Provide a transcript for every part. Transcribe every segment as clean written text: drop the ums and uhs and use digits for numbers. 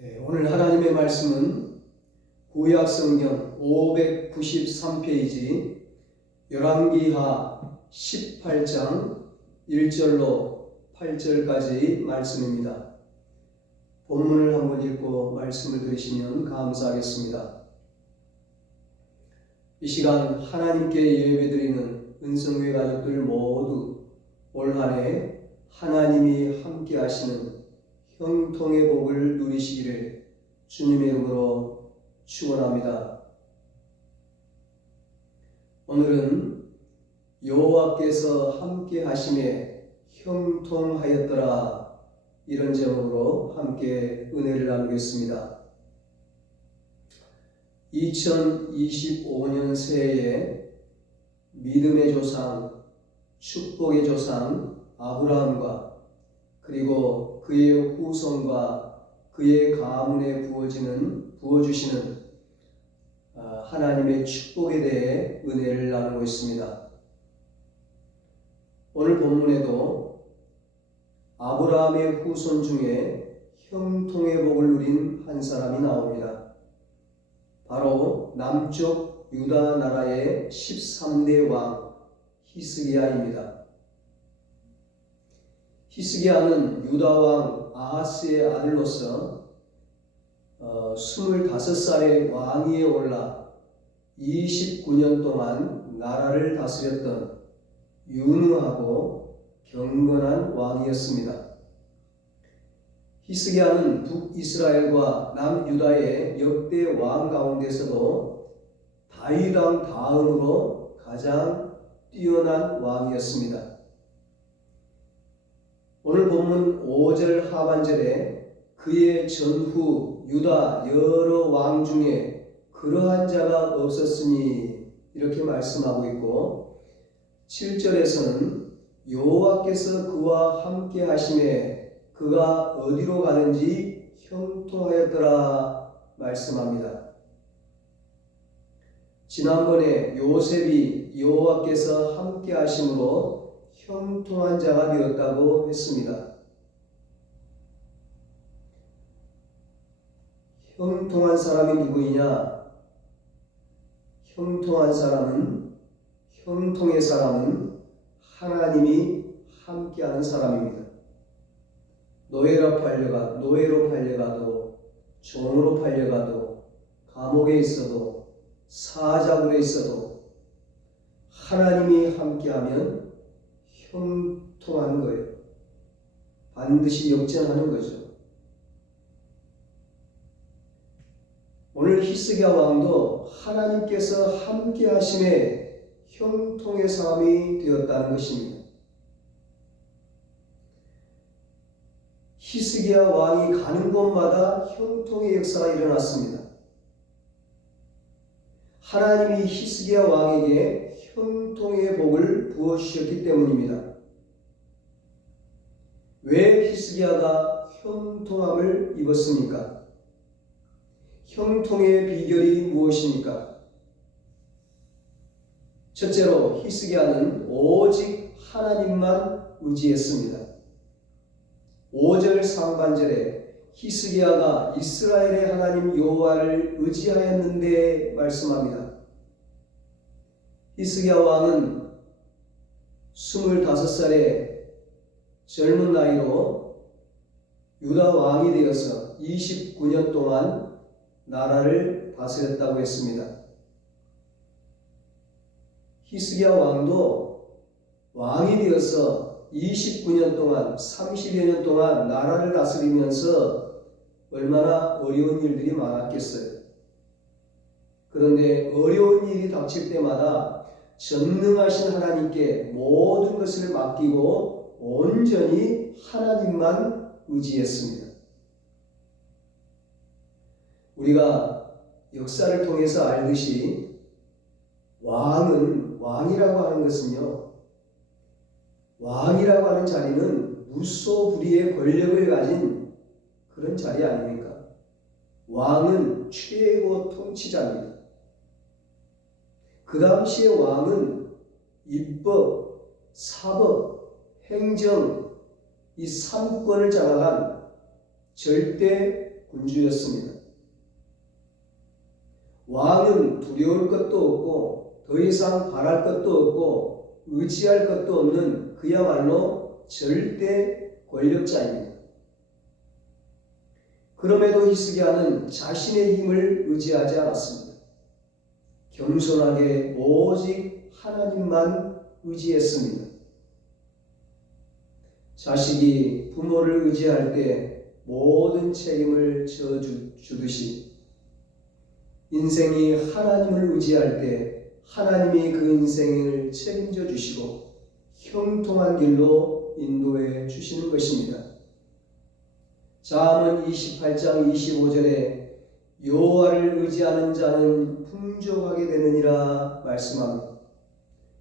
오늘 하나님의 말씀은 구약성경 593페이지 열왕기하 18장 1절로 8절까지 말씀입니다. 본문을 한번 읽고 말씀을 들으시면 감사하겠습니다. 이 시간 하나님께 예배드리는 은성회 가족들 모두 올 한해 하나님이 함께 하시는 형통의 복을 누리시기를 주님의 이름으로 축원합니다. 오늘은 여호와께서 함께 하심에 형통하였더라, 이런 제목으로 함께 은혜를 나누겠습니다. 2025년 새해에 믿음의 조상, 축복의 조상 아브라함과 그리고 그의 후손과 그의 가문에 부어주시는 하나님의 축복에 대해 은혜를 나누고 있습니다. 오늘 본문에도 아브라함의 후손 중에 형통의 복을 누린 한 사람이 나옵니다. 바로 남쪽 유다 나라의 13대 왕 히스기야입니다. 히스기야는 유다 왕 아하스의 아들로서 25살의 왕위에 올라 29년 동안 나라를 다스렸던 유능하고 경건한 왕이었습니다. 히스기야는 북이스라엘과 남유다의 역대 왕 가운데서도 다윗 왕 다음으로 가장 뛰어난 왕이었습니다. 오늘 본문 5절 하반절에 그의 전후 유다 여러 왕 중에 그러한 자가 없었으니 이렇게 말씀하고 있고, 7절에서는 여호와께서 그와 함께 하심에 그가 어디로 가든지 형통하였더라 말씀합니다. 지난번에 요셉이 여호와께서 함께 하심으로 형통한 자가 되었다고 했습니다. 형통한 사람이 누구이냐? 형통의 사람은 하나님이 함께하는 사람입니다. 노예로 팔려가도 종으로 팔려가도 감옥에 있어도 사자굴에 있어도 하나님이 함께하면 형통한 거예요. 반드시 역전하는 거죠. 오늘 히스기야 왕도 하나님께서 함께 하심에 형통의 사람이 되었다는 것입니다. 히스기야 왕이 가는 곳마다 형통의 역사가 일어났습니다. 하나님이 히스기야 왕에게 형통의 복을 부어주셨기 때문입니다. 왜 히스기야가 형통함을 입었습니까? 형통의 비결이 무엇입니까? 첫째로 히스기야는 오직 하나님만 의지했습니다. 5절 상반절에 히스기야가 이스라엘의 하나님 여호와를 의지하였는데 말씀합니다. 히스기야 왕은 25살의 젊은 나이로 유다 왕이 되어서 29년 동안 나라를 다스렸다고 했습니다. 히스기야 왕도 왕이 되어서 29년 동안 30여 년 동안 나라를 다스리면서 얼마나 어려운 일들이 많았겠어요. 그런데 어려운 일이 닥칠 때마다 전능하신 하나님께 모든 것을 맡기고 온전히 하나님만 의지했습니다. 우리가 역사를 통해서 알듯이 왕이라고 하는 것은요, 왕이라고 하는 자리는 무소불위의 권력을 가진 그런 자리 아닙니까? 왕은 최고 통치자입니다. 그 당시의 왕은 입법, 사법, 행정 이 3권을 장악한 절대 군주였습니다. 왕은 두려울 것도 없고 더 이상 바랄 것도 없고 의지할 것도 없는 그야말로 절대 권력자입니다. 그럼에도 히스기야는 자신의 힘을 의지하지 않았습니다. 겸손하게 오직 하나님만 의지했습니다. 자식이 부모를 의지할 때 모든 책임을 져주듯이 인생이 하나님을 의지할 때 하나님이 그 인생을 책임져 주시고 형통한 길로 인도해 주시는 것입니다. 잠언 28장 25절에 여호와를 의지하는 자는 풍족하게 되느니라 말씀합니다.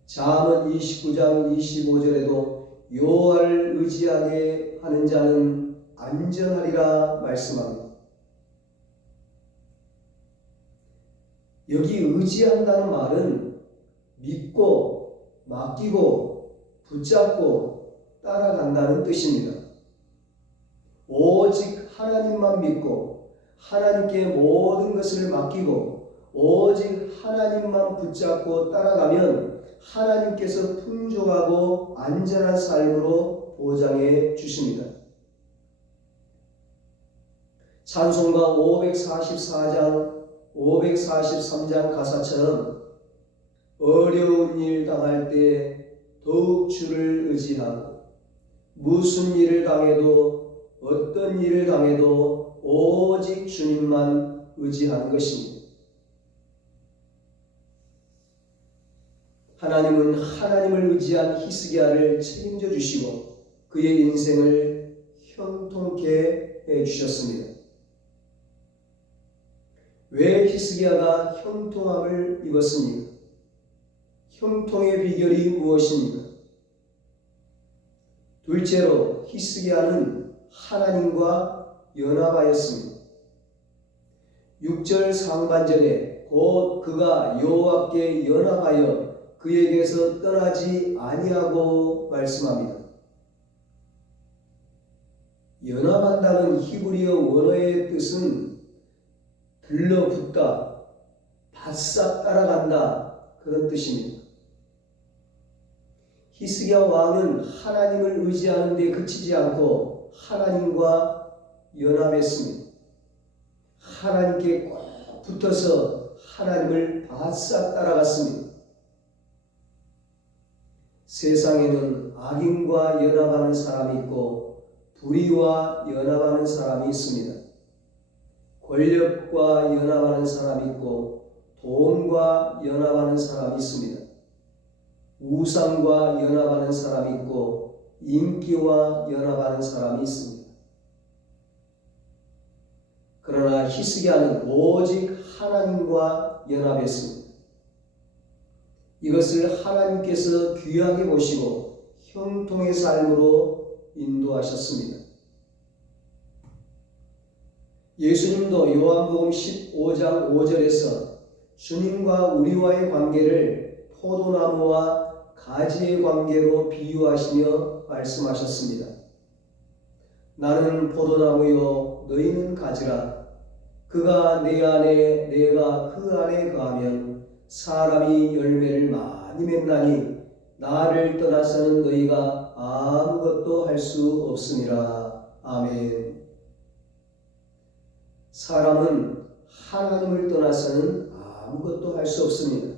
잠언 29장 25절에도 여호와를 의지하게 하는 자는 안전하리라 말씀합니다. 여기 의지한다는 말은 믿고 맡기고 붙잡고 따라간다는 뜻입니다. 오직 하나님만 믿고 하나님께 모든 것을 맡기고 오직 하나님만 붙잡고 따라가면 하나님께서 풍족하고 안전한 삶으로 보장해 주십니다. 찬송가 544장 543장 가사처럼 어려운 일 당할 때 더욱 주를 의지하고 무슨 일을 당해도 어떤 일을 당해도 오직 주님만 의지하는 것입니다. 하나님은 하나님을 의지한 히스기야를 책임져 주시고 그의 인생을 형통케 해 주셨습니다. 왜 히스기야가 형통함을 입었습니까? 형통의 비결이 무엇입니까? 둘째로 히스기야는 하나님과 연합하였습니다. 6절 상반절에 곧 그가 여호와께 연합하여 그에게서 떠나지 아니하고 말씀합니다. 연합한다는 히브리어 원어의 뜻은 들러붙다, 바싹 따라간다 그런 뜻입니다. 히스기야 왕은 하나님을 의지하는 데 그치지 않고 하나님과 연합했습니다. 하나님께 꼭 붙어서 하나님을 바싹 따라갔습니다. 세상에는 악인과 연합하는 사람이 있고 불의와 연합하는 사람이 있습니다. 권력과 연합하는 사람이 있고 돈과 연합하는 사람이 있습니다. 우상과 연합하는 사람이 있고 인기와 연합하는 사람이 있습니다. 그러나 히스기야는 오직 하나님과 연합했습니다. 이것을 하나님께서 귀하게 보시고 형통의 삶으로 인도하셨습니다. 예수님도 요한복음 15장 5절에서 주님과 우리와의 관계를 포도나무와 가지의 관계로 비유하시며 말씀하셨습니다. 나는 포도나무요 너희는 가지라. 그가 내 안에 내가 그 안에 거하면 사람이 열매를 많이 맺나니 나를 떠나서는 너희가 아무것도 할 수 없으니라. 아멘. 사람은 하나님을 떠나서는 아무것도 할 수 없습니다.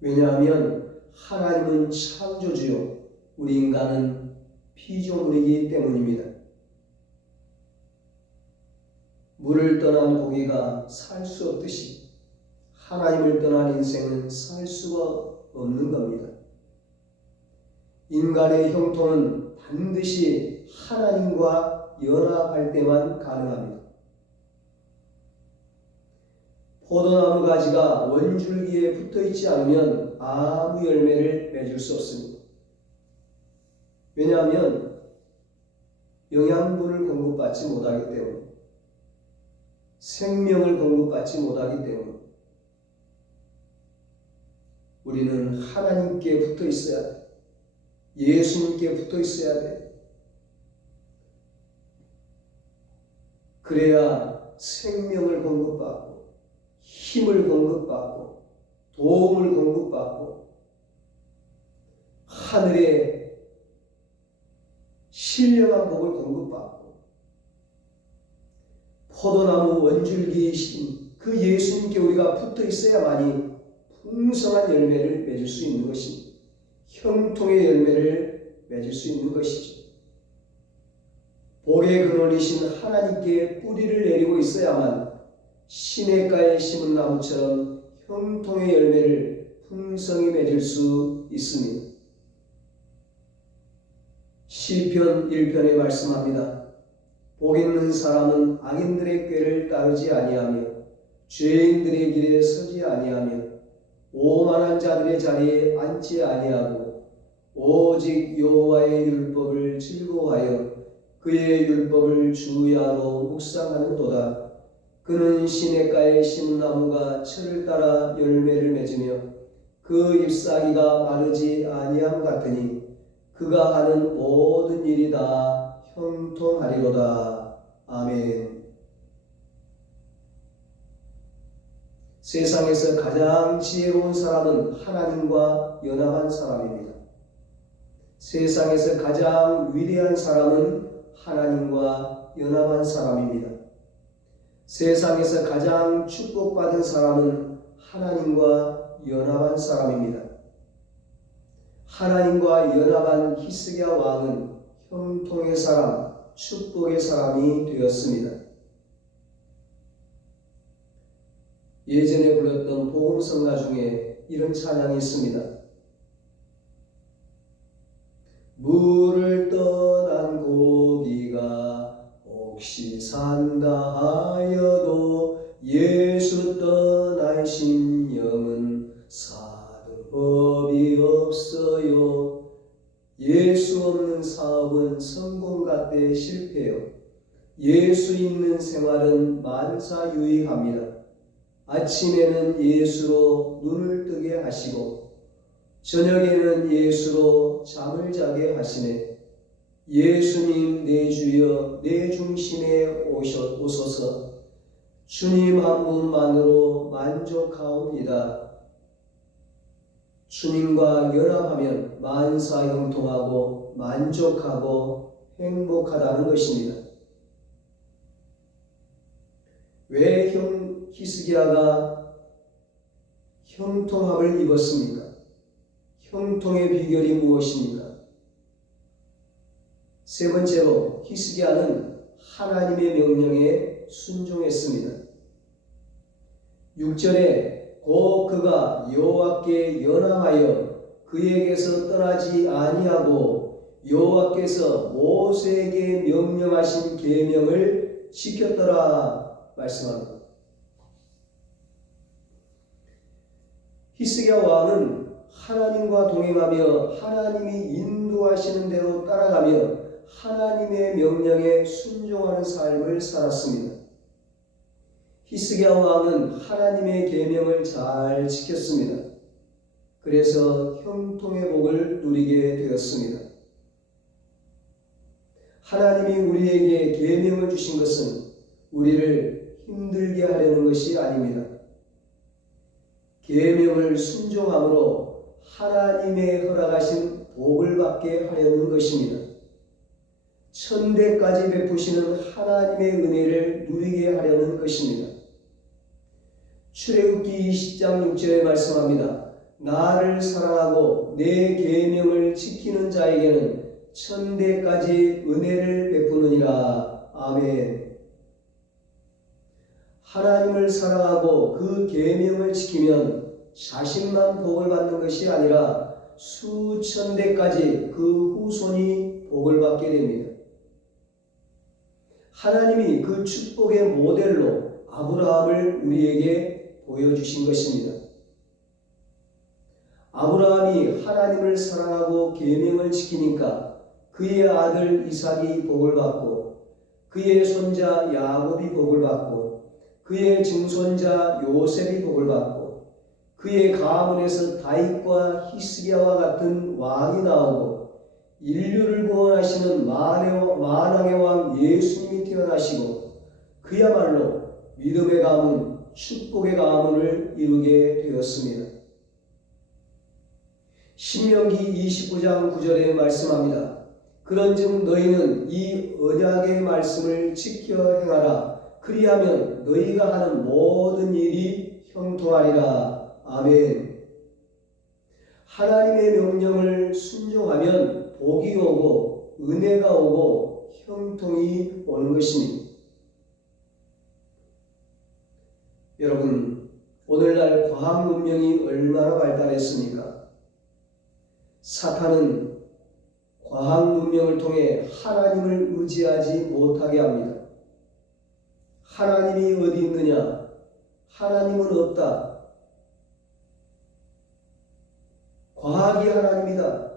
왜냐하면 하나님은 창조주요 우리 인간은 피조물이기 때문입니다. 물을 떠난 고기가 살 수 없듯이 하나님을 떠난 인생은 살 수가 없는 겁니다. 인간의 형통은 반드시 하나님과 연합할 때만 가능합니다. 포도나무 가지가 원줄기에 붙어있지 않으면 아무 열매를 맺을 수 없습니다. 왜냐하면 영양분을 공급받지 못하기 때문에, 생명을 공급받지 못하기 때문에 우리는 하나님께 붙어 있어야 돼. 예수님께 붙어 있어야 돼. 그래야 생명을 공급받고 힘을 공급받고 도움을 공급받고 하늘의 신령한 복을 공급받고 포도나무 원줄기이신 그 예수님께 우리가 붙어 있어야만이 풍성한 열매를 맺을 수 있는 것입니다. 형통의 열매를 맺을 수 있는 것이죠. 복의 근원이신 하나님께 뿌리를 내리고 있어야만 시냇가에 심은 나무처럼 형통의 열매를 풍성히 맺을 수 있습니다. 시편 1편에 말씀합니다. 복 있는 사람은 악인들의 꾀를 따르지 아니하며 죄인들의 길에 서지 아니하며 오만한 자들의 자리에 앉지 아니하고 오직 여호와의 율법을 즐거워하여 그의 율법을 주야로 묵상하는도다. 그는 시냇가에 심은 나무가 철을 따라 열매를 맺으며 그 잎사귀가 마르지 아니함 같으니 그가 하는 모든 일이 다 형통하리로다. 아멘. 세상에서 가장 지혜로운 사람은 하나님과 연합한 사람입니다. 세상에서 가장 위대한 사람은 하나님과 연합한 사람입니다. 세상에서 가장 축복받은 사람은 하나님과 연합한 사람입니다. 하나님과 연합한 히스기야 왕은 형통의 사람, 축복의 사람이 되었습니다. 예전에 불렀던 복음성가 중에 이런 찬양이 있습니다. 물을 떠난 고기가 혹시 산다 하여도 예수 떠난 심령은 사는 법이 없어요. 예수 없는 사업은 성공 같되 실패요. 예수 있는 생활은 만사유익합니다. 아침에는 예수로 눈을 뜨게 하시고 저녁에는 예수로 잠을 자게 하시네. 예수님 내 주여 내 중심에 오소서. 주님 한 분만으로 만족하옵니다. 주님과 연합하면 만사형통하고 만족하고 행복하다는 것입니다. 왜 히스기야가 형통함을 입었습니까? 형통의 비결이 무엇입니까? 세 번째로 히스기야는 하나님의 명령에 순종했습니다. 6절에 곧 그가 여호와께 연합하여 그에게서 떠나지 아니하고 여호와께서 모세에게 명령하신 계명을 지켰더라 말씀합니다. 히스기야 왕은 하나님과 동행하며 하나님이 인도하시는 대로 따라가며 하나님의 명령에 순종하는 삶을 살았습니다. 히스기야 왕은 하나님의 계명을 잘 지켰습니다. 그래서 형통의 복을 누리게 되었습니다. 하나님이 우리에게 계명을 주신 것은 우리를 힘들게 하려는 것이 아닙니다. 계명을 순종함으로 하나님의 허락하신 복을 받게 하려는 것입니다. 천대까지 베푸시는 하나님의 은혜를 누리게 하려는 것입니다. 출애굽기 20장 6절에 말씀합니다. 나를 사랑하고 내 계명을 지키는 자에게는 천대까지 은혜를 베푸느니라. 아멘. 하나님을 사랑하고 그 계명을 지키면 자신만 복을 받는 것이 아니라 수천 대까지 그 후손이 복을 받게 됩니다. 하나님이 그 축복의 모델로 아브라함을 우리에게 보여주신 것입니다. 아브라함이 하나님을 사랑하고 계명을 지키니까 그의 아들 이삭이 복을 받고 그의 손자 야곱이 복을 받고 그의 증손자 요셉이 복을 받고 그의 가문에서 다윗과 히스기야와 같은 왕이 나오고 인류를 구원하시는 만왕의 왕 예수님이 태어나시고 그야말로 믿음의 가문, 축복의 가문을 이루게 되었습니다. 신명기 29장 9절에 말씀합니다. 그런즉 너희는 이 언약의 말씀을 지켜 행하라. 그리하면 너희가 하는 모든 일이 형통하리라. 아멘. 하나님의 명령을 순종하면 복이 오고 은혜가 오고 형통이 오는 것입니다. 여러분, 오늘날 과학 문명이 얼마나 발달했습니까? 사탄은 과학 문명을 통해 하나님을 의지하지 못하게 합니다. 하나님이 어디 있느냐? 하나님은 없다. 과학이 하나님이다.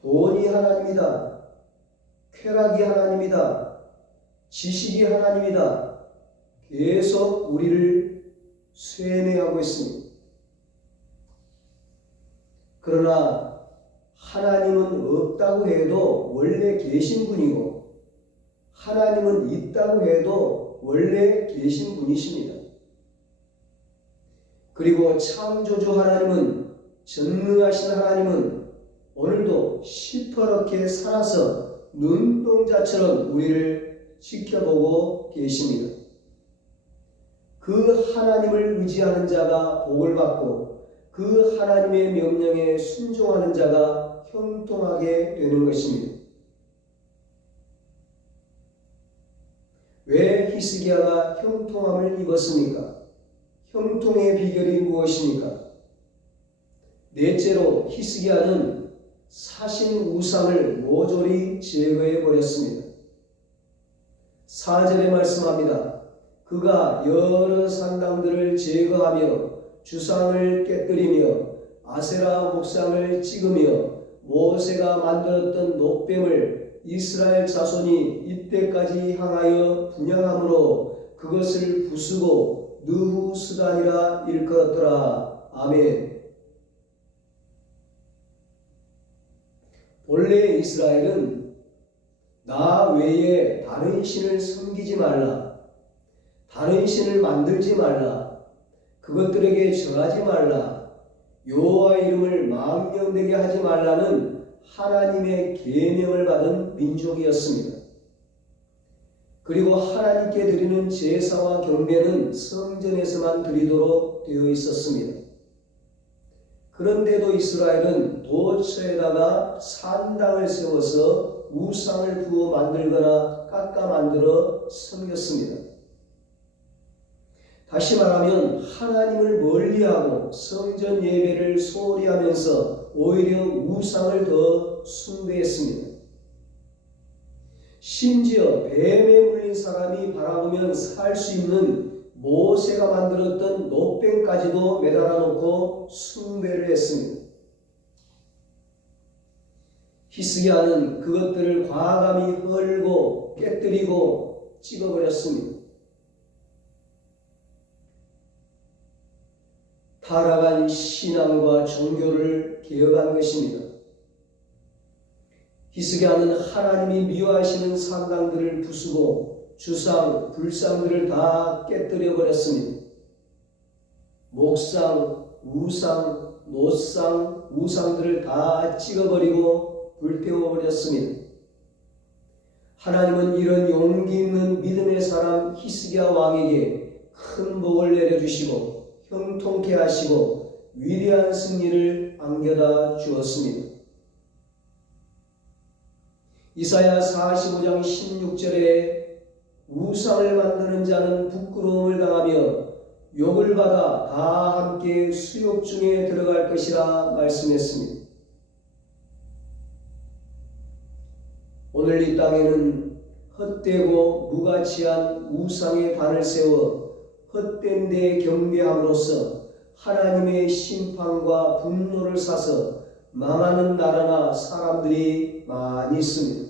돈이 하나님이다. 쾌락이 하나님이다. 지식이 하나님이다. 계속 우리를 쇠뇌하고 있습니다. 그러나 하나님은 없다고 해도 원래 계신 분이고 하나님은 있다고 해도 원래 계신 분이십니다. 그리고 창조주 하나님은, 전능하신 하나님은 오늘도 시퍼렇게 살아서 눈동자처럼 우리를 지켜보고 계십니다. 그 하나님을 의지하는 자가 복을 받고 그 하나님의 명령에 순종하는 자가 형통하게 되는 것입니다. 왜 히스기야가 형통함을 입었습니까? 형통의 비결이 무엇입니까? 넷째로 히스기야는 사신 우상을 모조리 제거해 버렸습니다. 4절에 말씀합니다. 그가 여러 산당들을 제거하며 주상을 깨뜨리며 아세라 목상을 찍으며 모세가 만들었던 놋뱀을 이스라엘 자손이 이때까지 향하여 분향함으로 그것을 부수고 느후스단이라 일컫더라. 아멘. 본래 이스라엘은 나 외에 다른 신을 섬기지 말라, 다른 신을 만들지 말라, 그것들에게 절하지 말라, 여호와 이름을 망령되게 하지 말라는 하나님의 계명을 받은 민족이었습니다. 그리고 하나님께 드리는 제사와 경배는 성전에서만 드리도록 되어 있었습니다. 그런데도 이스라엘은 도처에다가 산당을 세워서 우상을 부어 만들거나 깎아 만들어 섬겼습니다. 다시 말하면 하나님을 멀리하고 성전 예배를 소홀히 하면서 오히려 우상을 더 숭배했습니다. 심지어 뱀에 물린 사람이 바라보면 살 수 있는 모세가 만들었던 놋뱀까지도 매달아 놓고 숭배를 했습니다. 히스기야는 그것들을 과감히 헐고 깨뜨리고 찍어버렸습니다. 타락한 신앙과 종교를 개혁한 것입니다. 히스기야는 하나님이 미워하시는 산당들을 부수고 주상, 불상들을 다 깨뜨려 버렸습니다. 목상, 우상, 놋상, 우상들을 다 찍어버리고 불태워버렸습니다. 하나님은 이런 용기 있는 믿음의 사람 히스기야 왕에게 큰 복을 내려주시고 형통케 하시고 위대한 승리를 안겨다 주었습니다. 이사야 45장 16절에 우상을 만드는 자는 부끄러움을 당하며 욕을 받아 다 함께 수욕 중에 들어갈 것이라 말씀했습니다. 오늘 이 땅에는 헛되고 무가치한 우상의 단을 세워 헛된 데 경배함으로써 하나님의 심판과 분노를 사서 망하는 나라나 사람들이 많이 있습니다.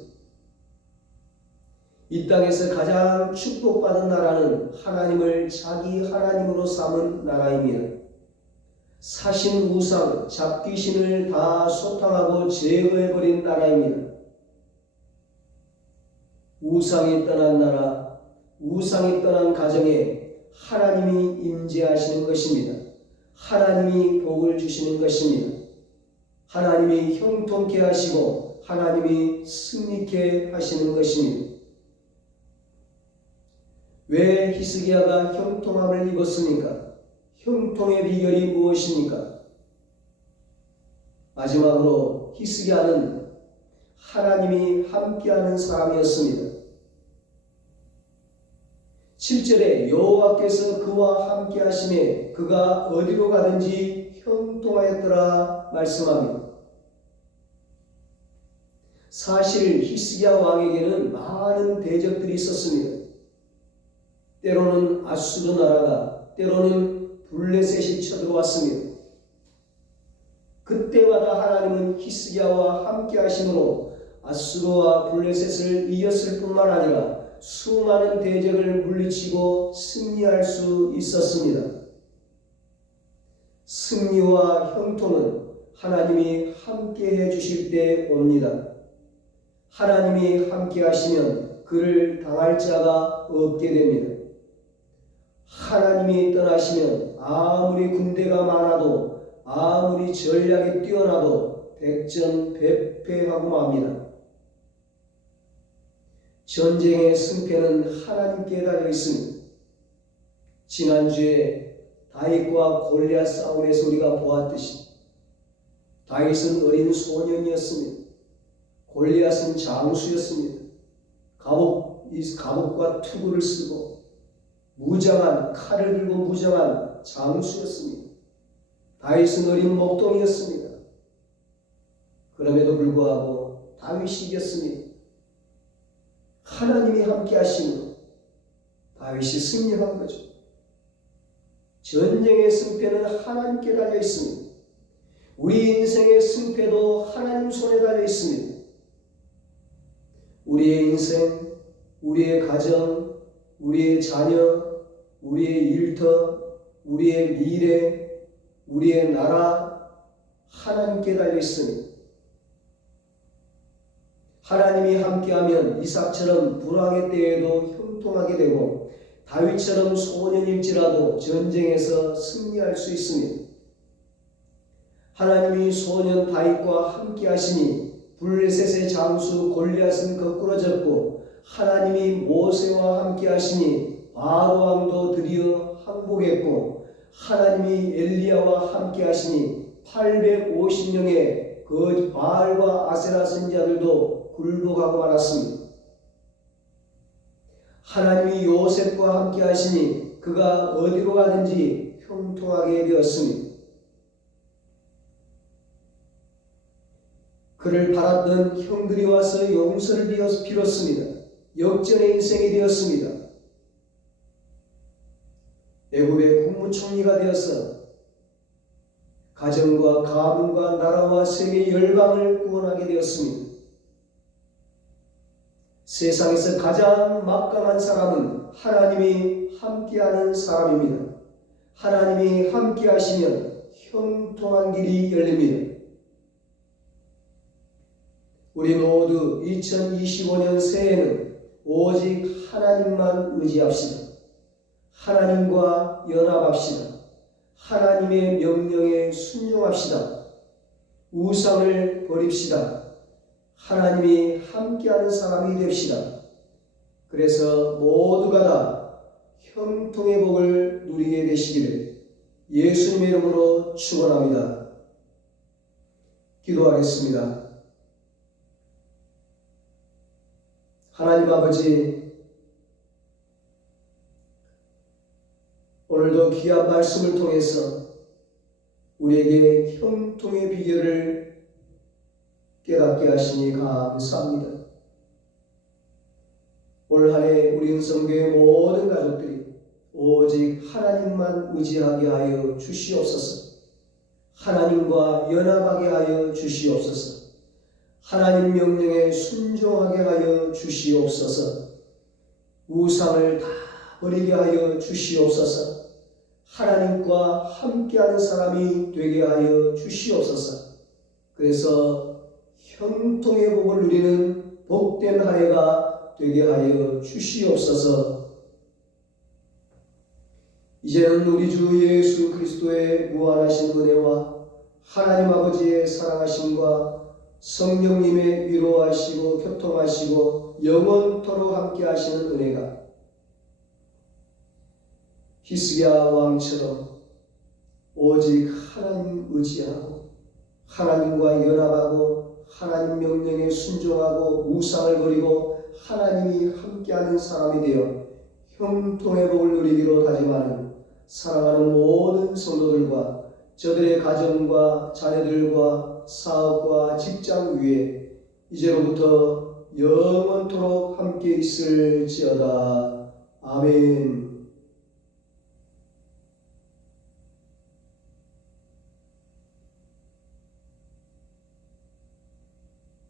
이 땅에서 가장 축복받은 나라는 하나님을 자기 하나님으로 삼은 나라입니다. 사신 우상, 잡귀신을 다 소탕하고 제거해버린 나라입니다. 우상이 떠난 나라, 우상이 떠난 가정에 하나님이 임재하시는 것입니다. 하나님이 복을 주시는 것입니다. 하나님이 형통케 하시고 하나님이 승리케 하시는 것입니다. 왜 히스기야가 형통함을 입었습니까? 형통의 비결이 무엇입니까? 마지막으로 히스기야는 하나님이 함께하는 사람이었습니다. 7절에 여호와께서 그와 함께 하심에 그가 어디로 가든지 형통하였더라 말씀합니다. 사실 히스기야 왕에게는 많은 대적들이 있었습니다. 때로는 아수르 나라가, 때로는 블레셋이 쳐들어왔습니다. 그때마다 하나님은 히스기야와 함께 하심으로 아수르와 블레셋을 이겼을 뿐만 아니라 수많은 대적을 물리치고 승리할 수 있었습니다. 승리와 형통은 하나님이 함께 해주실 때 옵니다. 하나님이 함께 하시면 그를 당할 자가 없게 됩니다. 하나님이 떠나시면 아무리 군대가 많아도 아무리 전략이 뛰어나도 백전백패하고 맙니다. 전쟁의 승패는 하나님께 달려 있습니다. 지난주에 다윗과 골리앗 싸움에서 우리가 보았듯이 다윗은 어린 소년이었습니다. 골리앗은 장수였습니다. 갑옷과 투구를 쓰고 무장한 칼을 들고 무장한 장수였습니다. 다윗은 어린 목동이었습니다. 그럼에도 불구하고 다윗이 이겼습니다. 하나님이 함께 하심으로 다윗이 승리한 거죠. 전쟁의 승패는 하나님께 달려 있습니다. 우리 인생의 승패도 하나님 손에 달려 있습니다. 우리의 인생, 우리의 가정, 우리의 자녀, 우리의 일터, 우리의 미래, 우리의 나라 하나님께 달려 있습니다. 하나님이 함께하면 이삭처럼 불황의 때에도 형통하게 되고 다윗처럼 소년일지라도 전쟁에서 승리할 수 있습니다. 하나님이 소년 다윗과 함께 하시니 블레셋의 장수 골리앗은 거꾸러졌고 하나님이 모세와 함께 하시니 바로 왕도 드디어 항복했고 하나님이 엘리야와 함께 하시니 850명의 그 바알과 아세라 선지자들도 굴복하고 말았습니다. 하나님이 요셉과 함께 하시니 그가 어디로 가든지 형통하게 되었습니다. 그를 바랐던 형들이 와서 용서를 빌었습니다. 역전의 인생이 되었습니다. 애굽의 국무총리가 되어서 가정과 가문과 나라와 세계 열방을 구원하게 되었습니다. 세상에서 가장 막강한 사람은 하나님이 함께하는 사람입니다. 하나님이 함께하시면 형통한 길이 열립니다. 우리 모두 2025년 새해에는 오직 하나님만 의지합시다. 하나님과 연합합시다. 하나님의 명령에 순종합시다. 우상을 버립시다. 하나님이 함께하는 사람이 됩시다. 그래서 모두가 다 형통의 복을 누리게 되시기를 예수님의 이름으로 축원합니다. 기도하겠습니다. 하나님 아버지, 오늘도 귀한 말씀을 통해서 우리에게 형통의 비결을 깨닫게 하시니 감사합니다. 올 한 해 우리 은성교회 모든 가족들이 오직 하나님만 의지하게 하여 주시옵소서. 하나님과 연합하게 하여 주시옵소서. 하나님 명령에 순종하게 하여 주시옵소서. 우상을 다 버리게 하여 주시옵소서. 하나님과 함께하는 사람이 되게 하여 주시옵소서. 그래서 형통의 복을 누리는 복된 한 해가 되게 하여 주시옵소서. 이제는 우리 주 예수 그리스도의 무한하신 은혜와 하나님 아버지의 사랑하심과 성령님의 위로하시고 교통하시고 영원토록 함께 하시는 은혜가 히스기야 왕처럼 오직 하나님 의지하고 하나님과 연합하고 하나님 명령에 순종하고 우상을 버리고 하나님이 함께하는 사람이 되어 형통의 복을 누리기로 다짐하는 사랑하는 모든 성도들과 저들의 가정과 자녀들과 사업과 직장 위에 이제로부터 영원토록 함께 있을지어다. 아멘.